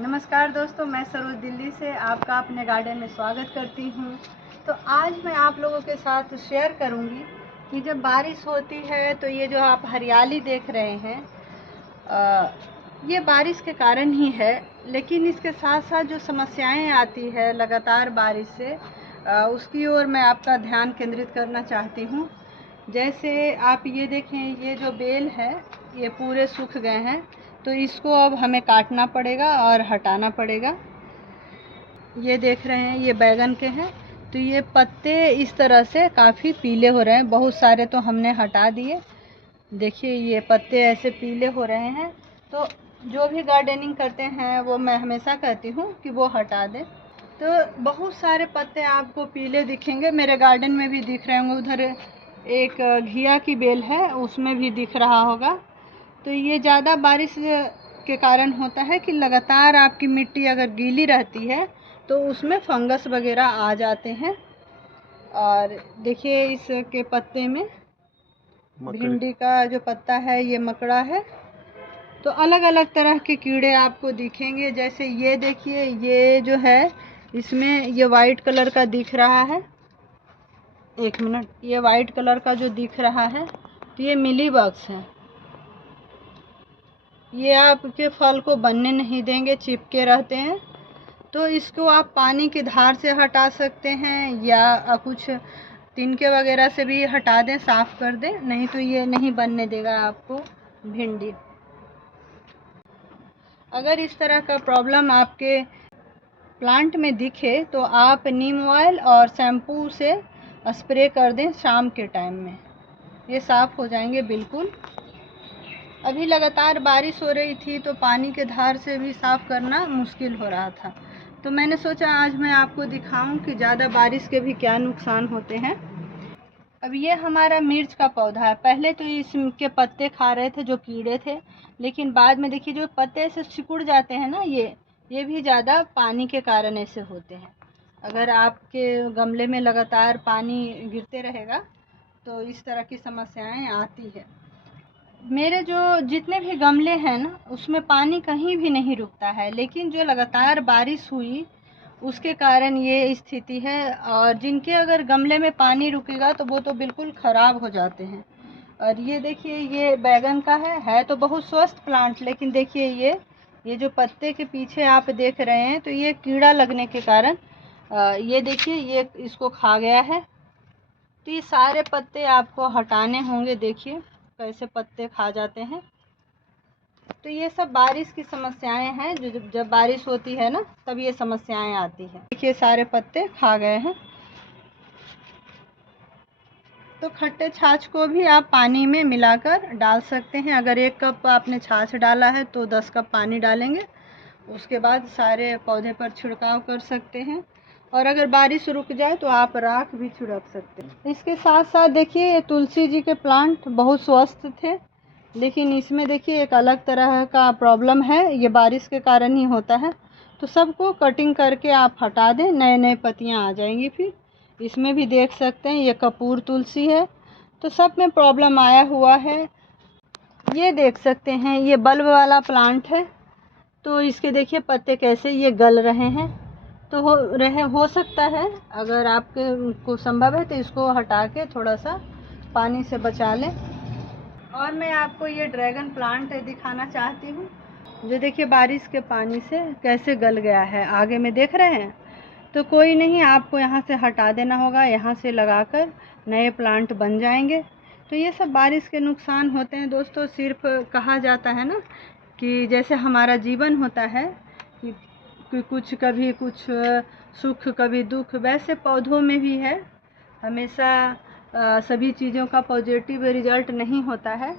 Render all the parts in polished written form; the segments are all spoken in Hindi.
नमस्कार दोस्तों, मैं सरोज दिल्ली से आपका अपने गार्डन में स्वागत करती हूँ। तो आज मैं आप लोगों के साथ शेयर करूँगी कि जब बारिश होती है तो ये जो आप हरियाली देख रहे हैं ये बारिश के कारण ही है, लेकिन इसके साथ साथ जो समस्याएं आती है लगातार बारिश से उसकी ओर मैं आपका ध्यान केंद्रित करना चाहती हूँ। जैसे आप ये देखें, ये जो बेल है ये पूरे सूख गए हैं, तो इसको अब हमें काटना पड़ेगा और हटाना पड़ेगा। ये देख रहे हैं ये बैगन के हैं, तो ये पत्ते इस तरह से काफ़ी पीले हो रहे हैं। बहुत सारे तो हमने हटा दिए, देखिए ये पत्ते ऐसे पीले हो रहे हैं। तो जो भी गार्डनिंग करते हैं वो मैं हमेशा कहती हूँ कि वो हटा दें। तो बहुत सारे पत्ते आपको पीले दिखेंगे, मेरे गार्डन में भी दिख रहे होंगे। उधर एक घिया की बेल है, उसमें भी दिख रहा होगा। तो ये ज़्यादा बारिश के कारण होता है कि लगातार आपकी मिट्टी अगर गीली रहती है तो उसमें फंगस वगैरह आ जाते हैं। और देखिए इसके पत्ते में भिंडी का जो पत्ता है ये मकड़ा है। तो अलग अलग तरह के कीड़े आपको दिखेंगे। जैसे ये देखिए, ये जो है इसमें ये वाइट कलर का दिख रहा है। एक मिनट, ये वाइट कलर का जो दिख रहा है तो ये मिली बग्स है। ये आपके फल को बनने नहीं देंगे, चिपके रहते हैं। तो इसको आप पानी की धार से हटा सकते हैं या कुछ तिनके वगैरह से भी हटा दें, साफ़ कर दें, नहीं तो ये नहीं बनने देगा आपको भिंडी। अगर इस तरह का प्रॉब्लम आपके प्लांट में दिखे तो आप नीम ऑयल और शैम्पू से स्प्रे कर दें शाम के टाइम में, ये साफ़ हो जाएंगे बिल्कुल। अभी लगातार बारिश हो रही थी तो पानी के धार से भी साफ़ करना मुश्किल हो रहा था, तो मैंने सोचा आज मैं आपको दिखाऊं कि ज़्यादा बारिश के भी क्या नुकसान होते हैं। अब ये हमारा मिर्च का पौधा है। पहले तो इसके पत्ते खा रहे थे जो कीड़े थे, लेकिन बाद में देखिए जो पत्ते ऐसे सिकुड़ जाते हैं ना, ये भी ज़्यादा पानी के कारण ऐसे होते हैं। अगर आपके गमले में लगातार पानी गिरते रहेगा तो इस तरह की समस्याएं आती है। मेरे जो जितने भी गमले हैं ना उसमें पानी कहीं भी नहीं रुकता है, लेकिन जो लगातार बारिश हुई उसके कारण ये स्थिति है। और जिनके अगर गमले में पानी रुकेगा तो वो तो बिल्कुल ख़राब हो जाते हैं। और ये देखिए ये बैगन का है तो बहुत स्वस्थ प्लांट, लेकिन देखिए ये जो पत्ते के पीछे आप देख रहे हैं तो ये कीड़ा लगने के कारण ये देखिए ये इसको खा गया है। तो ये सारे पत्ते आपको हटाने होंगे, देखिए कैसे पत्ते खा जाते हैं। तो ये सब बारिश की समस्याएं हैं, जो जब बारिश होती है ना तब ये समस्याएं आती हैं। देखिए सारे पत्ते खा गए हैं। तो खट्टे छाछ को भी आप पानी में मिलाकर डाल सकते हैं। अगर 1 कप आपने छाछ डाला है तो 10 कप पानी डालेंगे, उसके बाद सारे पौधे पर छिड़काव कर सकते हैं। और अगर बारिश रुक जाए तो आप राख भी छिड़क सकते हैं। इसके साथ साथ देखिए ये तुलसी जी के प्लांट बहुत स्वस्थ थे, लेकिन इसमें देखिए एक अलग तरह का प्रॉब्लम है, ये बारिश के कारण ही होता है। तो सबको कटिंग करके आप हटा दें, नए नए पत्तियां आ जाएंगी। फिर इसमें भी देख सकते हैं ये कपूर तुलसी है, तो सब में प्रॉब्लम आया हुआ है। ये देख सकते हैं ये बल्ब वाला प्लांट है, तो इसके देखिए पत्ते कैसे ये गल रहे हैं। तो हो सकता है अगर आपके को संभव है तो इसको हटा के थोड़ा सा पानी से बचा लें। और मैं आपको ये ड्रैगन प्लांट दिखाना चाहती हूँ, जो देखिए बारिश के पानी से कैसे गल गया है। आगे में देख रहे हैं, तो कोई नहीं, आपको यहाँ से हटा देना होगा, यहाँ से लगाकर नए प्लांट बन जाएंगे। तो ये सब बारिश के नुकसान होते हैं दोस्तों। सिर्फ कहा जाता है ना कि जैसे हमारा जीवन होता है कि कुछ कभी कुछ सुख कभी दुख, वैसे पौधों में भी है। हमेशा सभी चीज़ों का पॉजिटिव रिजल्ट नहीं होता है।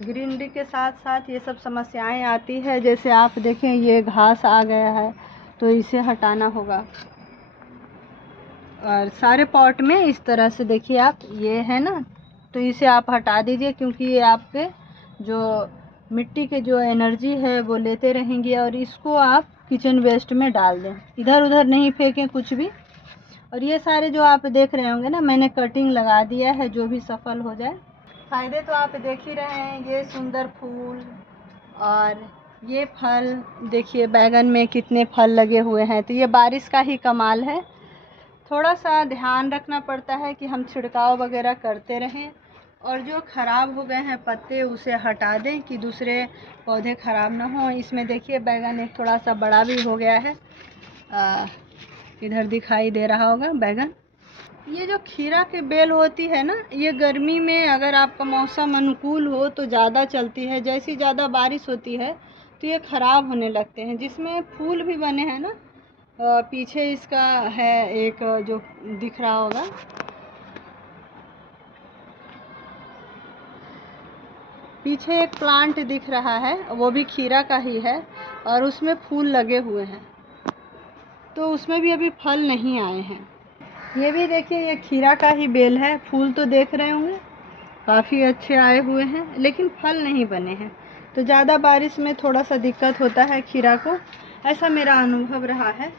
ग्रीनरी के साथ साथ ये सब समस्याएं आती है। जैसे आप देखें ये घास आ गया है तो इसे हटाना होगा। और सारे पॉट में इस तरह से देखिए आप, ये है ना, तो इसे आप हटा दीजिए, क्योंकि ये आपके जो मिट्टी के जो एनर्जी है वो लेते रहेंगे। और इसको आप किचन वेस्ट में डाल दें, इधर उधर नहीं फेंकें कुछ भी। और ये सारे जो आप देख रहे होंगे ना, मैंने कटिंग लगा दिया है, जो भी सफल हो जाए। फायदे तो आप देख ही रहे हैं, ये सुंदर फूल और ये फल देखिए, बैगन में कितने फल लगे हुए हैं, तो ये बारिश का ही कमाल है। थोड़ा सा ध्यान रखना पड़ता है कि हम छिड़काव वगैरह करते रहें, और जो ख़राब हो गए हैं पत्ते उसे हटा दें कि दूसरे पौधे ख़राब ना हों। इसमें देखिए बैगन एक थोड़ा सा बड़ा भी हो गया है, इधर दिखाई दे रहा होगा बैगन। ये जो खीरा की बेल होती है ना, ये गर्मी में अगर आपका मौसम अनुकूल हो तो ज़्यादा चलती है। जैसी ज़्यादा बारिश होती है तो ये ख़राब होने लगते हैं। जिसमें फूल भी बने हैं ना, पीछे इसका है एक जो दिख रहा होगा, पीछे एक प्लांट दिख रहा है, वो भी खीरा का ही है और उसमें फूल लगे हुए हैं, तो उसमें भी अभी फल नहीं आए हैं। ये भी देखिए, ये खीरा का ही बेल है। फूल तो देख रहे होंगे काफ़ी अच्छे आए हुए हैं, लेकिन फल नहीं बने हैं। तो ज़्यादा बारिश में थोड़ा सा दिक्कत होता है खीरा को, ऐसा मेरा अनुभव रहा है।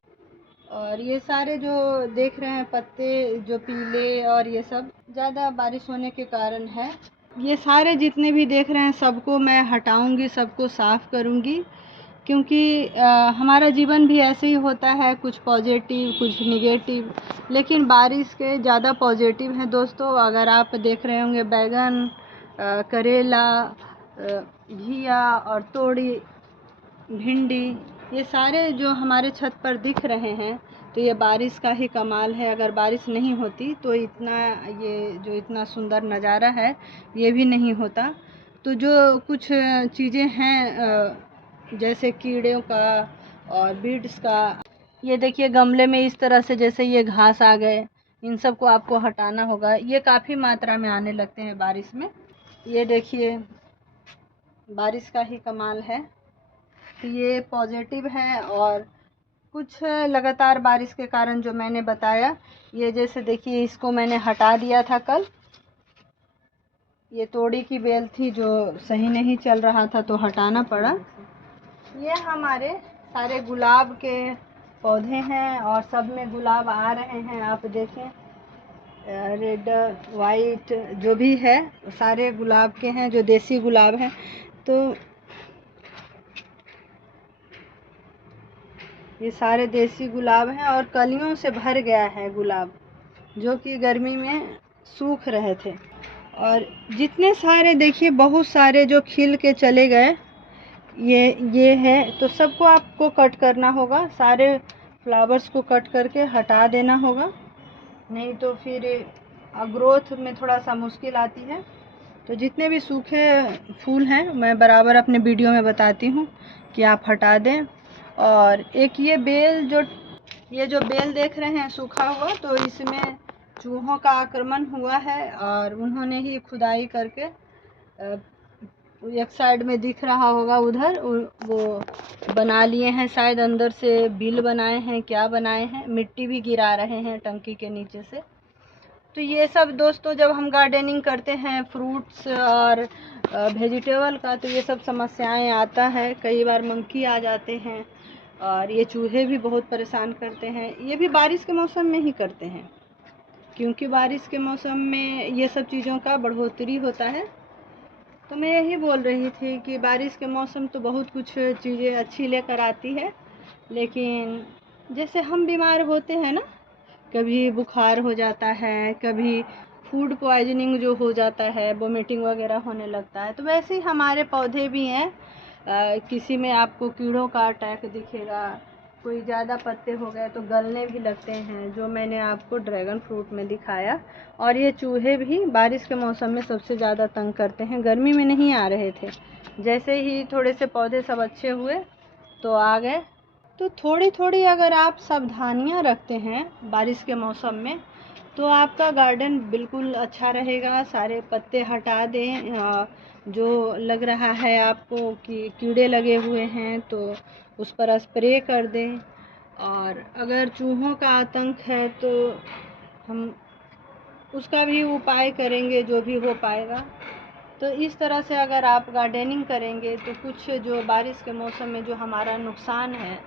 और ये सारे जो देख रहे हैं पत्ते जो पीले, और ये सब ज़्यादा बारिश होने के कारण है। ये सारे जितने भी देख रहे हैं सबको मैं हटाऊंगी, सबको साफ़ करूंगी, क्योंकि हमारा जीवन भी ऐसे ही होता है, कुछ पॉजिटिव कुछ निगेटिव, लेकिन बारिश के ज़्यादा पॉजिटिव हैं दोस्तों। अगर आप देख रहे होंगे बैगन, करेला, घिया और तोड़ी, भिंडी, ये सारे जो हमारे छत पर दिख रहे हैं, तो ये बारिश का ही कमाल है। अगर बारिश नहीं होती तो इतना, ये जो इतना सुंदर नज़ारा है ये भी नहीं होता। तो जो कुछ चीज़ें हैं जैसे कीड़ों का और बीड्स का, ये देखिए गमले में इस तरह से जैसे ये घास आ गए, इन सब को आपको हटाना होगा। ये काफ़ी मात्रा में आने लगते हैं बारिश में। ये देखिए बारिश का ही कमाल है। तो ये पॉजिटिव है। और कुछ लगातार बारिश के कारण जो मैंने बताया, ये जैसे देखिए इसको मैंने हटा दिया था कल, ये तोड़ी की बेल थी जो सही नहीं चल रहा था तो हटाना पड़ा। ये हमारे सारे गुलाब के पौधे हैं और सब में गुलाब आ रहे हैं। आप देखें रेड वाइट जो भी है सारे गुलाब के हैं, जो देसी गुलाब हैं। तो ये सारे देसी गुलाब हैं और कलियों से भर गया है गुलाब, जो कि गर्मी में सूख रहे थे। और जितने सारे देखिए बहुत सारे जो खिल के चले गए, ये है, तो सबको आपको कट करना होगा। सारे फ्लावर्स को कट करके हटा देना होगा, नहीं तो फिर ग्रोथ में थोड़ा सा मुश्किल आती है। तो जितने भी सूखे फूल हैं मैं बराबर अपने वीडियो में बताती हूँ कि आप हटा दें। और एक ये जो बेल देख रहे हैं सूखा हुआ, तो इसमें चूहों का आक्रमण हुआ है और उन्होंने ही खुदाई करके एक साइड में दिख रहा होगा उधर वो बना लिए हैं, शायद अंदर से बिल बनाए हैं, क्या बनाए हैं, मिट्टी भी गिरा रहे हैं टंकी के नीचे से। तो ये सब दोस्तों जब हम गार्डनिंग करते हैं फ्रूट्स और वेजिटेबल का, तो ये सब समस्याएं आता है। कई बार मंकी आ जाते हैं और ये चूहे भी बहुत परेशान करते हैं। ये भी बारिश के मौसम में ही करते हैं, क्योंकि बारिश के मौसम में ये सब चीज़ों का बढ़ोतरी होता है। तो मैं यही बोल रही थी कि बारिश के मौसम तो बहुत कुछ चीज़ें अच्छी लेकर आती है, लेकिन जैसे हम बीमार होते हैं ना, कभी बुखार हो जाता है, कभी फूड पॉइजनिंग जो हो जाता है, वोमिटिंग वगैरह होने लगता है, तो वैसे ही हमारे पौधे भी हैं। किसी में आपको कीड़ों का अटैक दिखेगा, कोई ज़्यादा पत्ते हो गए तो गलने भी लगते हैं, जो मैंने आपको ड्रैगन फ्रूट में दिखाया। और ये चूहे भी बारिश के मौसम में सबसे ज़्यादा तंग करते हैं, गर्मी में नहीं आ रहे थे। जैसे ही थोड़े से पौधे सब अच्छे हुए तो आ गए। तो थोड़ी थोड़ी अगर आप सावधानियां रखते हैं बारिश के मौसम में, तो आपका गार्डन बिल्कुल अच्छा रहेगा। सारे पत्ते हटा दें, जो लग रहा है आपको कि कीड़े लगे हुए हैं तो उस पर स्प्रे कर दें। और अगर चूहों का आतंक है तो हम उसका भी उपाय करेंगे जो भी हो पाएगा। तो इस तरह से अगर आप गार्डनिंग करेंगे तो कुछ जो बारिश के मौसम में जो हमारा नुकसान है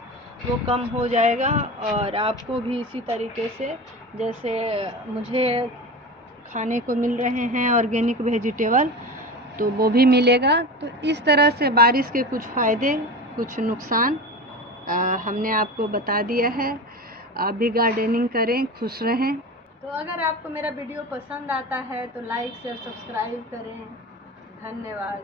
वो कम हो जाएगा, और आपको भी इसी तरीके से जैसे मुझे खाने को मिल रहे हैं ऑर्गेनिक वेजिटेबल, तो वो भी मिलेगा। तो इस तरह से बारिश के कुछ फ़ायदे कुछ नुकसान हमने आपको बता दिया है। आप भी गार्डनिंग करें, खुश रहें। तो अगर आपको मेरा वीडियो पसंद आता है तो लाइक शेयर सब्सक्राइब करें। धन्यवाद।